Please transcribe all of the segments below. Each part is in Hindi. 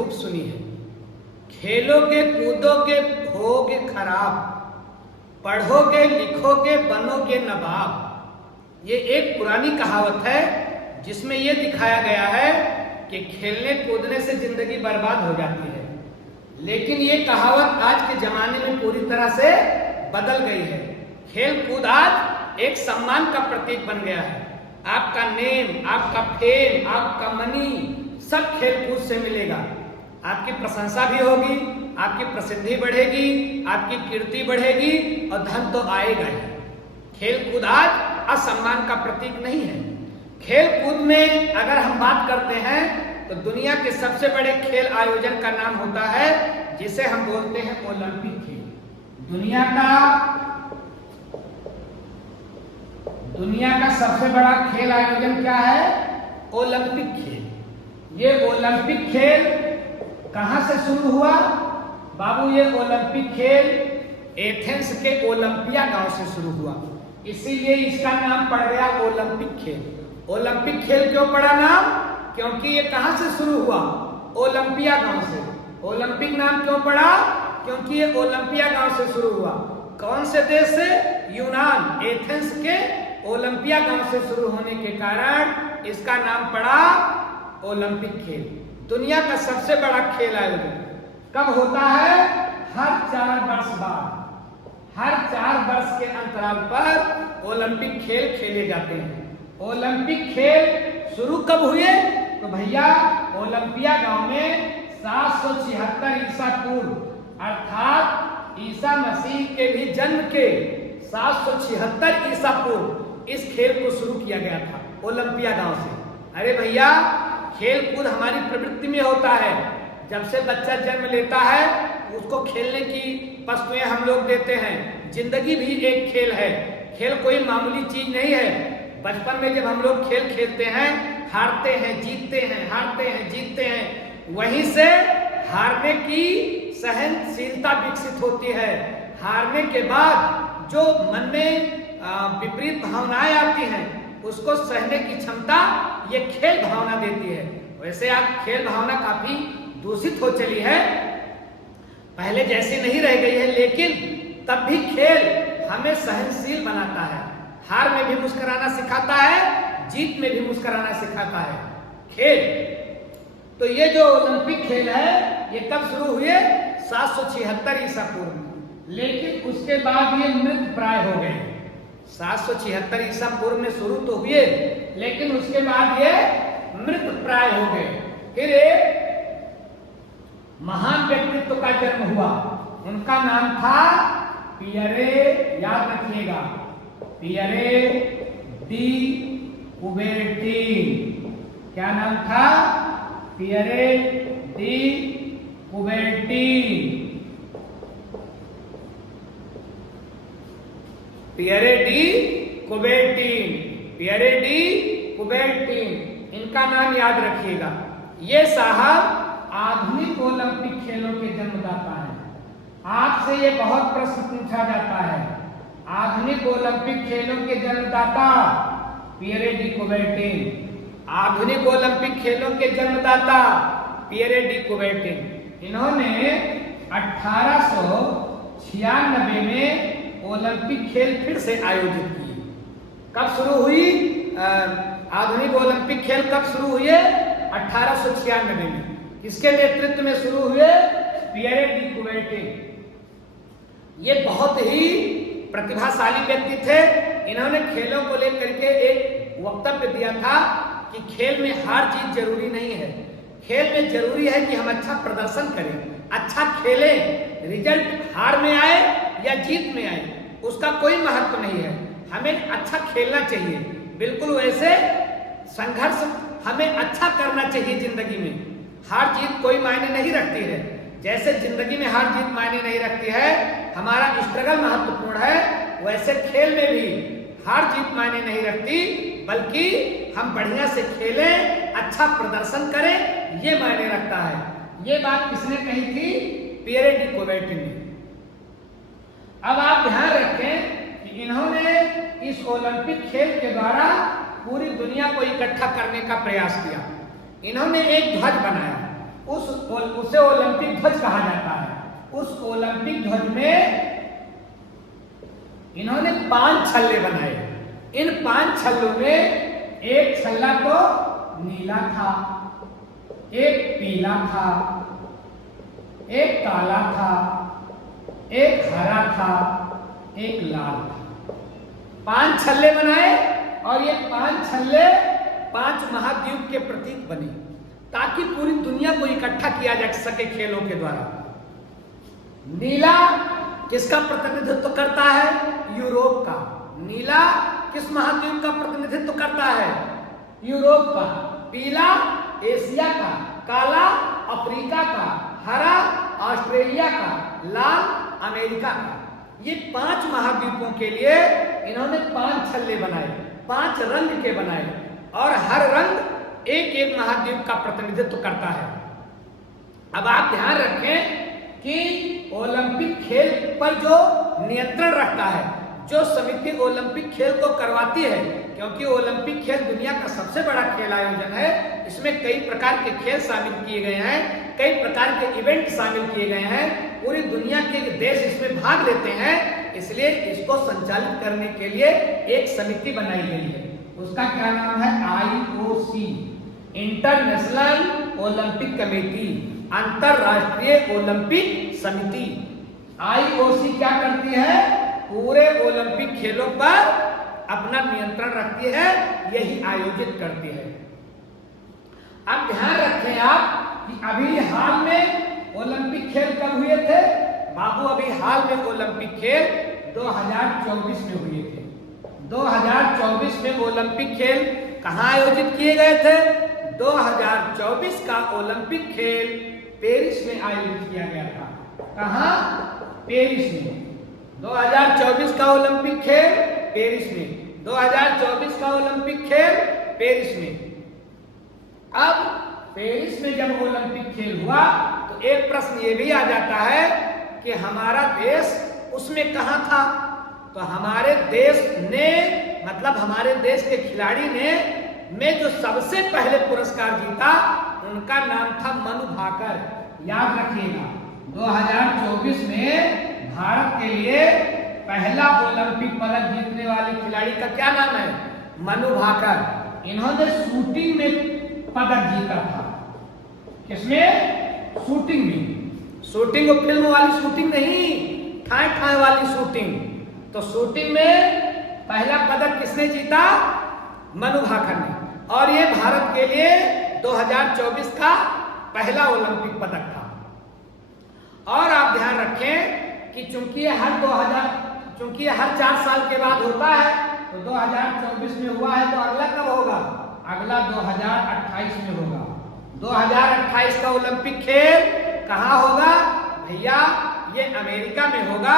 खूब सुनी है। खेलोगे कूदोगे होगे खराब, पढ़ोगे लिखोगे बनोगे नवाब। ये एक पुरानी कहावत है जिसमें यह दिखाया गया है कि खेलने कूदने से जिंदगी बर्बाद हो जाती है। लेकिन ये कहावत आज के जमाने में पूरी तरह से बदल गई है। खेल कूद आज एक सम्मान का प्रतीक बन गया है। आपका नेम, आपका फेम, आपका मनी सब खेल कूद से मिलेगा। आपकी प्रशंसा भी होगी, आपकी प्रसिद्धि बढ़ेगी, आपकी कीर्ति बढ़ेगी और धन तो आएगा ही। खेल कूद आज असम्मान का प्रतीक नहीं है। खेल कूद में अगर हम बात करते हैं तो दुनिया के सबसे बड़े खेल आयोजन का नाम होता है जिसे हम बोलते हैं ओलंपिक खेल। दुनिया का सबसे बड़ा खेल आयोजन क्या है? ओलंपिक खेल। ये ओलंपिक खेल कहां से शुरू हुआ? बाबू, ये ओलंपिक खेल एथेंस के ओलंपिया गांव से शुरू हुआ, इसीलिए इसका नाम पड़ गया ओलंपिक खेल। ओलंपिक खेल क्यों पड़ा नाम? क्योंकि ये कहां से शुरू हुआ? ओलंपिया गांव से। ओलंपिक नाम क्यों पड़ा? क्योंकि ये ओलंपिया गांव से शुरू हुआ। कौन से देश से? यूनान, एथेंस के ओलंपिया गांव से शुरू होने के कारण इसका नाम पड़ा ओलंपिक खेल। दुनिया का सबसे बड़ा खेल आयोजन कब होता है? हर 4 वर्ष बाद। हर 4 वर्ष के अंतराल पर ओलंपिक खेल खेले जाते हैं। ओलंपिक खेल शुरू कब हुए? तो भैया ओलंपिया गांव में 776 ईसा पूर्व, अर्थात ईसा मसीह के भी जन्म के 776 ईसा पूर्व इस खेल को शुरू किया गया था ओलंपिया गांव से। अरे भैया, खेल कूद हमारी प्रवृत्ति में होता है। जब से बच्चा जन्म लेता है उसको खेलने की वस्तुएं हम लोग देते हैं। जिंदगी भी एक खेल है। खेल कोई मामूली चीज नहीं है। बचपन में जब हम लोग खेल खेलते हैं, हारते हैं जीतते हैं, हारते हैं जीतते हैं, वहीं से हारने की सहनशीलता विकसित होती है। हारने के बाद जो मन में विपरीत भावनाएं आती हैं उसको सहने की क्षमता ये खेल भावना देती है। वैसे आप खेल भावना काफी दूषित हो चली है, पहले जैसी नहीं रह गई है, लेकिन तब भी खेल हमें सहनशील बनाता है। हार में भी मुस्कुराना सिखाता है, जीत में भी मुस्कुराना सिखाता है खेल। तो ये जो ओलंपिक खेल है ये कब शुरू हुए? 776 ईसा पूर्व में। लेकिन उसके बाद ये मृत प्राय हो गए। 776 ईसा पूर्व में शुरू तो हुए, लेकिन उसके बाद ये मृत प्राय हो गए। फिर एक महान व्यक्तित्व का जन्म हुआ। उनका नाम था पियरे, याद रखिएगा, पियरे डी कुबेर्टीन। क्या नाम था? Pierre de Coubertin. Pierre de Coubertin, Pierre de Coubertin, इनका नाम याद रखिएगा। ये साहब आधुनिक ओलंपिक खेलों के जन्मदाता हैं। आपसे ये बहुत प्रश्न पूछा जाता है, आधुनिक ओलंपिक खेलों के जन्मदाता पियरे डी कुबेर्टीन। आधुनिक ओलंपिक खेलों के जन्मदाता पियरे डी कुबेर्टीन। इन्होंने 1896 में ओलंपिक खेल फिर से आयोजित किए। कब शुरू हुई आधुनिक ओलंपिक खेल? कब शुरू हुए? 1896 में। किसके नेतृत्व में शुरू हुए? Pierre de Coubertin. ये बहुत ही प्रतिभाशाली व्यक्ति थे। इन्होंने खेलों को लेकर के एक वक्तव्य दिया था कि खेल में हार जीत जरूरी नहीं है। खेल में जरूरी है कि हम अच्छा प्रदर्शन करें, अच्छा खेलें। रिजल्ट हार में आए या जीत में आए उसका कोई महत्व नहीं है। हमें अच्छा खेलना चाहिए। बिल्कुल वैसे संघर्ष हमें अच्छा करना चाहिए। जिंदगी में हार जीत कोई मायने नहीं रखती है। जैसे जिंदगी में हार जीत मायने नहीं रखती है, हमारा स्ट्रगल महत्वपूर्ण है, वैसे खेल में भी हार जीत मायने नहीं रखती, बल्कि हम बढ़िया से खेलें, अच्छा प्रदर्शन करें, ये मायने रखता है। ये बात किसने कही थी? पियरे डी कुबेर्टीन ने। अब आप ध्यान रखें कि इन्होंने इस ओलंपिक खेल के द्वारा पूरी दुनिया को इकट्ठा करने का प्रयास किया। इन्होंने एक ध्वज बनाया। उसे ओलंपिक ध्वज कहा जाता है। उस ओलंपिक ध्वज में इन्होंने 5 छल्ले बनाए। इन 5 छल्लों में एक छल्ला तो नीला था, एक पीला था, एक काला था, एक हरा था, एक लाल था। 5 छल्ले बनाए और ये 5 छल्ले 5 महाद्वीप के प्रतीक बने, ताकि पूरी दुनिया को इकट्ठा किया जा सके खेलों के द्वारा। नीला किसका प्रतिनिधित्व करता है? यूरोप का। नीला किस महाद्वीप का प्रतिनिधित्व करता है? यूरोप का। पीला एशिया का, काला अफ्रीका का, हरा ऑस्ट्रेलिया का, लाल अमेरिका का। ये 5 महाद्वीपों के लिए इन्होंने 5 छल्ले बनाए, 5 रंग के बनाए, और हर रंग एक एक महाद्वीप का प्रतिनिधित्व करता है। अब आप ध्यान रखें कि ओलंपिक खेल पर जो नियंत्रण रखता है, जो समिति ओलंपिक खेल को करवाती है, क्योंकि ओलंपिक खेल दुनिया का सबसे बड़ा खेल आयोजन है, इसमें कई प्रकार के खेल शामिल किए गए हैं, कई प्रकार के इवेंट शामिल किए गए हैं, पूरी दुनिया के देश इसमें भाग लेते हैं। इसलिए इसको संचालित करने के लिए एक समिति बनाई गई है। उसका क्या नाम है? IOC, इंटरनेशनल ओलंपिक कमेटी, अंतरराष्ट्रीय ओलंपिक समिति। IOC क्या करती है? पूरे ओलंपिक खेलों पर अपना नियंत्रण रखती है, यही आयोजित करती है। अब ध्यान रखें आप कि अभी हाल में ओलंपिक खेल कब हुए थे? बाबू, अभी हाल में ओलंपिक खेल 2024 में हुए थे। 2024 में ओलंपिक खेल कहाँ आयोजित किए गए थे? 2024 का ओलंपिक खेल पेरिस में आयोजित किया गया था। कहाँ? पेरिस में। 2024 का ओलंपिक खेल पेरिस में। 2024 का ओलंपिक खेल पेरिस में। अब पेरिस में जब ओलंपिक खेल हुआ तो एक प्रश्न ये भी आ जाता है कि हमारा देश उसमें कहाँ था? तो हमारे देश ने, मतलब हमारे देश के खिलाड़ी ने में जो सबसे पहले पुरस्कार जीता, उनका नाम था मनु भाकर। याद रखिएगा, 2024 में भारत के लिए पहला ओलंपिक पदक जीतने वाले खिलाड़ी का क्या नाम है? मनु भाकर। इन्होंने शूटिंग में पदक जीता था। किसमें? शूटिंग में। शूटिंग वो फिल्म वाली शूटिंग नहीं, ठाए ठाए वाली शूटिंग। तो शूटिंग में पहला पदक किसने जीता? मनु भाकर ने। और ये भारत के लिए 2024 का पहला ओलंपिक पदक था। और आप ध्यान रखें कि चूंकि ये हर 4 साल के बाद होता है, तो 2024 में हुआ है, तो अगला कब होगा? अगला 2028 में होगा। 2028 का ओलंपिक खेल कहाँ होगा? भैया, ये अमेरिका में होगा।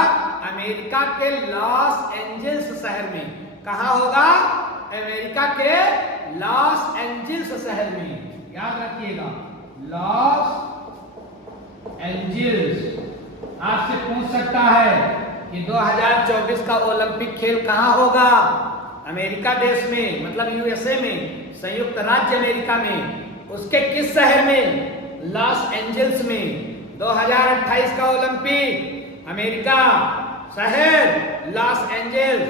अमेरिका के लॉस एंजल्स शहर में। कहाँ होगा? अमेरिका के लॉस एंजल्स शहर में। याद रखिएगा, लॉस एंजल्स। आपसे पूछ सकता है कि 2024 का ओलंपिक खेल कहाँ होगा? अमेरिका देश में, मतलब USA में, संयुक्त राज्य अमेरिका में। उसके किस शहर में? लॉस एंजल्स में। 2028 का ओलंपिक अमेरिका शहर लॉस एंजल्स।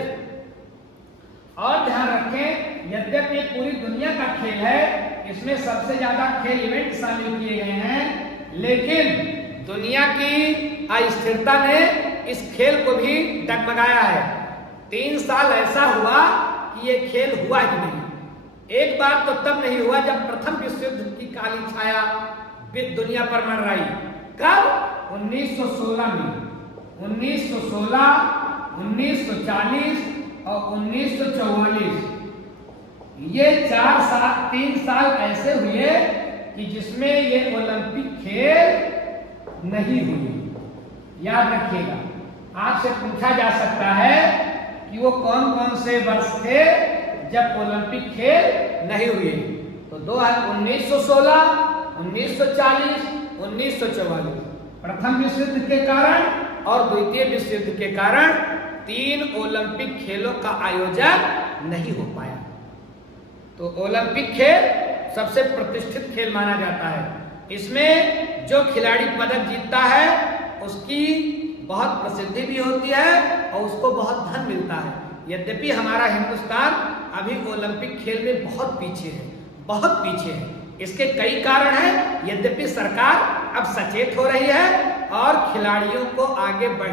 और ध्यान रखें, यद्यपि पूरी दुनिया का खेल है, इसमें सबसे ज्यादा खेल इवेंट शामिल किए गए हैं, लेकिन दुनिया की अस्थिरता ने इस खेल को भी डगमगाया है। 3 साल ऐसा हुआ कि ये खेल हुआ ही नहीं। एक बार तो तब नहीं हुआ जब प्रथम विश्व युद्ध की काली छाया दुनिया पर मंडराई। कब? 1916 में। 1916, 1940 और 1944। ये 3 साल ऐसे हुए कि जिसमें ये ओलंपिक खेल नहीं हुए। याद रखिएगा, आपसे पूछा जा सकता है कि वो कौन कौन से वर्ष थे जब ओलंपिक खेल नहीं हुए। तो 1916, 1940, 1944। प्रथम विश्व युद्ध के कारण और द्वितीय विश्व युद्ध के कारण 3 ओलंपिक खेलों का आयोजन नहीं हो पाया। तो ओलंपिक खेल सबसे प्रतिष्ठित खेल माना जाता है। इसमें जो खिलाड़ी पदक जीतता है उसकी बहुत प्रसिद्धि भी होती है और उसको बहुत धन मिलता है। यद्यपि हमारा हिंदुस्तान अभी ओलंपिक खेल में बहुत पीछे है, बहुत पीछे है। इसके कई कारण हैं, यद्यपि सरकार अब सचेत हो रही है और खिलाड़ियों को आगे बढ़